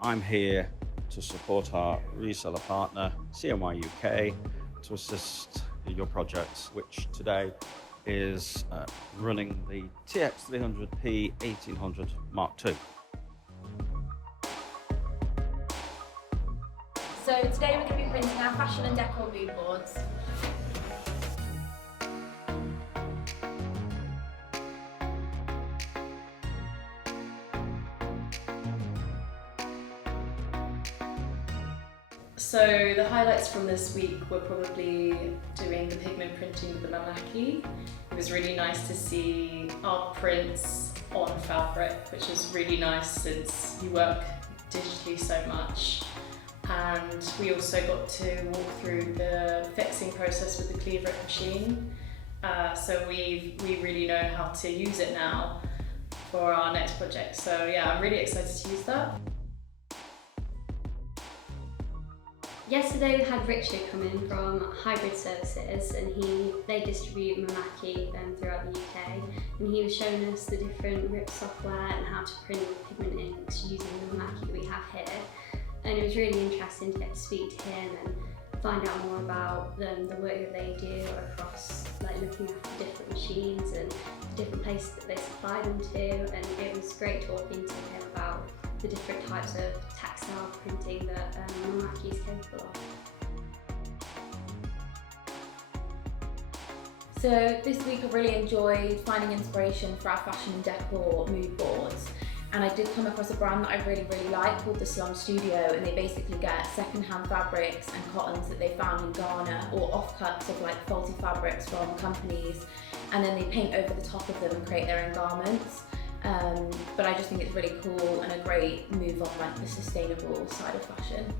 I'm here to support our reseller partner, CMYUK, to assist your projects, which today is running the TX300P-1800 MKII. So today we're going to be printing our fashion and decor mood boards. So the highlights from this week were probably doing the pigment printing with the MKII. It was really nice to see our prints on fabric, which is really nice since you work digitally so much. And we also got to walk through the fixing process with the cleaver machine. So we really know how to use it now for our next project. So yeah, I'm really excited to use that. Yesterday we had Richard come in from Hybrid Services, and they distribute MKII throughout the UK, and he was showing us the different RIP software and how to print pigment inks using the MKII we have here. And it was really interesting to get to speak to him and find out more about the work that they do across, like looking after different machines and different places that they supply them to. And it was great talking to him about the different types of textile printing that MKII is capable of. So this week I really enjoyed finding inspiration for our fashion and decor mood boards. And I did come across a brand that I really like called the Slum Studio, and they basically get second-hand fabrics and cottons that they found in Ghana, or offcuts of like faulty fabrics from companies, and then they paint over the top of them and create their own garments. But I just think it's really cool and a great move on like the sustainable side of fashion.